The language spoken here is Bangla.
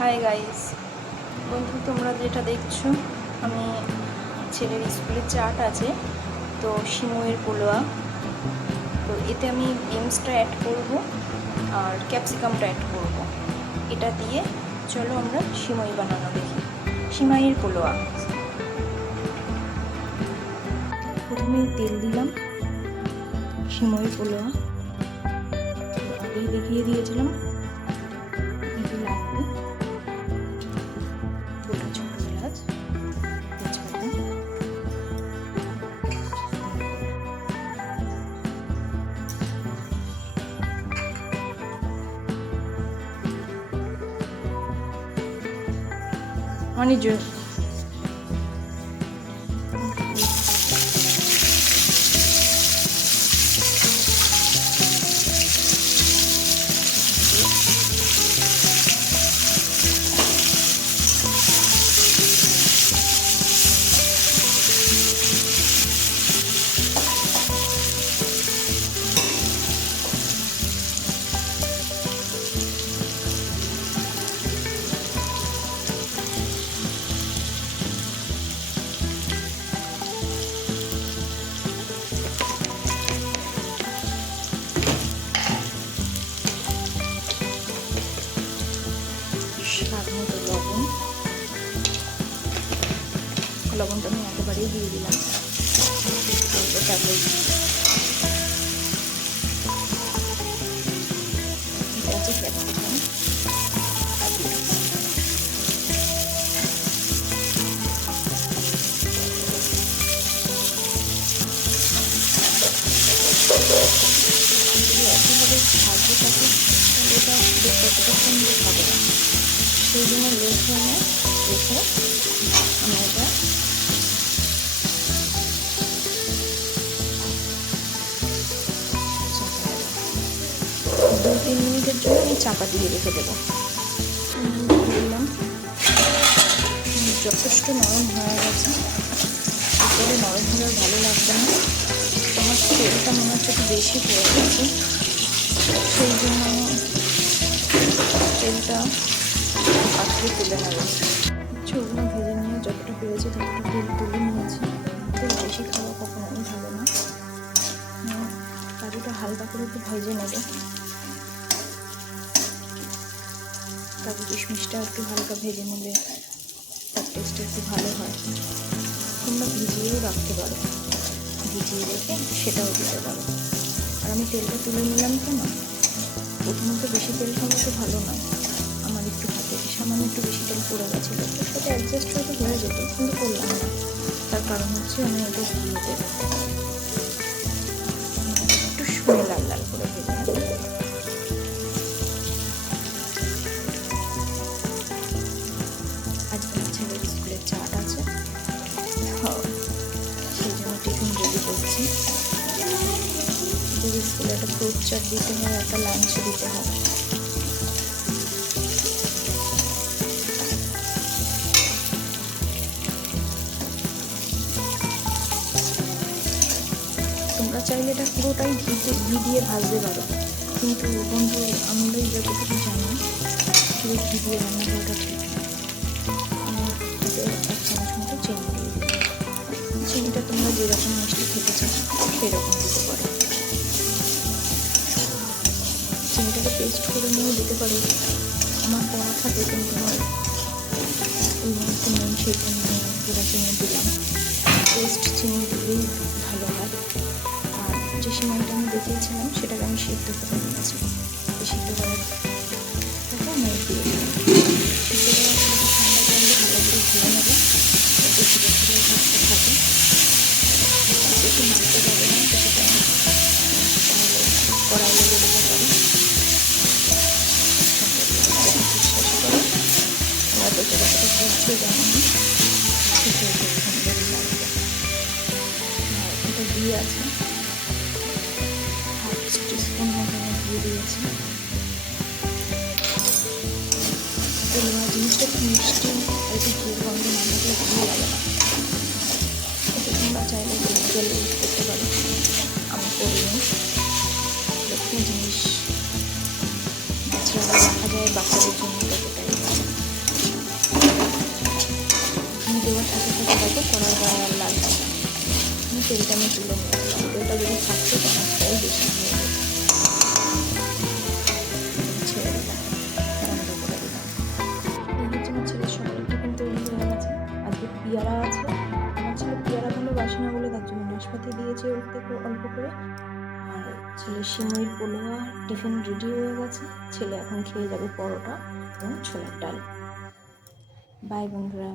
হাই গাইস, বন্ধু তোমরা যেটা দেখছো আমি ছেলের স্কুলের চাট আছে তো সিমইয়ের পোলোয়া। তো এতে আমি বিনসটা অ্যাড করব আর ক্যাপসিকামটা অ্যাড করব। এটা দিয়ে চলো আমরা সিমই বানানো দেখি। সিমাইয়ের পোলোয়া, প্রথমে তেল দিলাম। সিমই পোলোয়া আগেই দেখিয়ে দিয়েছিলাম। এটি লাগবে গোটা ছোট এলাচ, তেজপাতা, বাণিজ্য স্বাদ মতো লবণ। লবণটা আমি একেবারেই দিয়ে দিলাম। তারপর এটা আছে ক্যাপসিকাম, একেবারে ভাজতে থাকে তাহলে এটা ততটা সুন্দর হবে না। সেই জন্য লো ফ্লেমে রেখে আমি এটা দু তিন মিনিটের জন্য আমি চাপা দিয়ে রেখে দেবো। দিলাম, যথেষ্ট নরম হয়ে গেছে। এরপরে নরম হলে ভালো লাগবে না। আমার তেলটা মনে হচ্ছে একটু বেশি হয়ে গেছে, সেই জন্য তেলটা পাত্রে তুলে নেব। ওগুলো ভেজে নিয়ে যতটা পেরেছি ততটা তেল তুলে নিয়েছি। তেল বেশি খাওয়া কখনোই ভালো না। কাজুটা হালকা করে একটু ভেজে নেব। কাজু কিশমিশটা একটু হালকা ভেজে নিলে তার টেস্টটা একটু ভালো হয়। তোমরা ভিজিয়েও রাখতে পারো, ভিজিয়ে রেখে সেটাও দিতে পারো। আর আমি তেলটা তুলে নিলাম কেন, প্রথমত বেশি তেল খাওয়া তো ভালো নয়। আমার একটু হাতে সামান্য একটু বেশি তেল পড়ে গেছিলো, তো সেটা অ্যাডজাস্ট হয়তো হয়ে যেত, কিন্তু করলাম না। তার কারণ হচ্ছে আমি এটা দিয়ে দেবো, একটু শুনে লাল লাল করে ভেজে নেব। আজকে ছেলের স্কুলের চাট আছে, সেই জন্য টিফিন রেডি করছি। স্কুলে একটা ফ্রুট চাট দিতে হয়, একটা লাঞ্চ দিতে হয়। তোমরা চাইলে এটা পুরোটাই ঘি দিয়ে ভাজতে পারো, কিন্তু বন্ধু আমরা যতটুকু জানি পুরো ঘি দিয়ে রান্না করাটা ঠিক না। আমি এতে 1 চামচ মতো চিনি দিয়ে দিই। চিনিটা তোমরা যেরকম মিষ্টি খেতে চাও সেরকম দিতে পারো। চিনিটাকে পেস্ট করে নিয়েও দিতে পারো, আমার করা থাকে, কিন্তু আমার ওই মুহূর্তে নেই, সেই জন্য পুরো চিনি দিলাম। পেস্ট চিনি দিলেই ভালো হয়। আর যে সিমাইটা আমি দেখিয়েছিলাম সেটাকে আমি সিদ্ধ করে নিয়েছি। এই সিদ্ধ করার তাকে আমি দিয়ে দিলাম। সিদ্ধ করার ঠান্ডা জলে ভালো করে ধুয়ে নেবে, যাতে ধীরে ধীরে ভাতটা থাকে। বেশি মাছতে যাবে না, বেশি টাইম তাহলে কড়াই লেগে দিতে পারে। আমরা দেখে যতটা বুঝতে জানি না সেটা খুব সুন্দর লাগবে। আর এটা দিয়ে আছে হাফ টিস্পুন মতো দিয়ে দিয়েছি। পোলোয়া জিনিসটা খুব মিষ্টি, আর একটু ঘিয়ের গন্ধ না থাকলে ভালো লাগে না। এটা তোমরা চাইলে জল ইউজ করতে পারো, আমি করিনি। লক্ষ্মী জিনিস বাচ্চারা রাখা যায় বাচ্চাদের জন্য, ততটাই তেলটা আমি তুলে নিলাম। তেলটা যদি থাকছে তো অনেকটাই বেশি হয়ে গেছে, ছেড়ে দিলাম, বন্ধ করে দিলাম। এই হচ্ছে আমার ছেলের সকালের টিফিন তৈরি হয়ে গেছে। আজকে পেয়ারা আছে, আমার ছেলে পেয়ারা ভালোবাসে না বলে তার জন্য নাশপাতি দিয়েছে ওর থেকে অল্প করে। আর ছেলের সিমুইর পোলোয়া টিফিন রেডি হয়ে গেছে। ছেলে এখন খেয়ে যাবে পরোটা এবং ছোলার ডাল। বাই বন্ধুরা।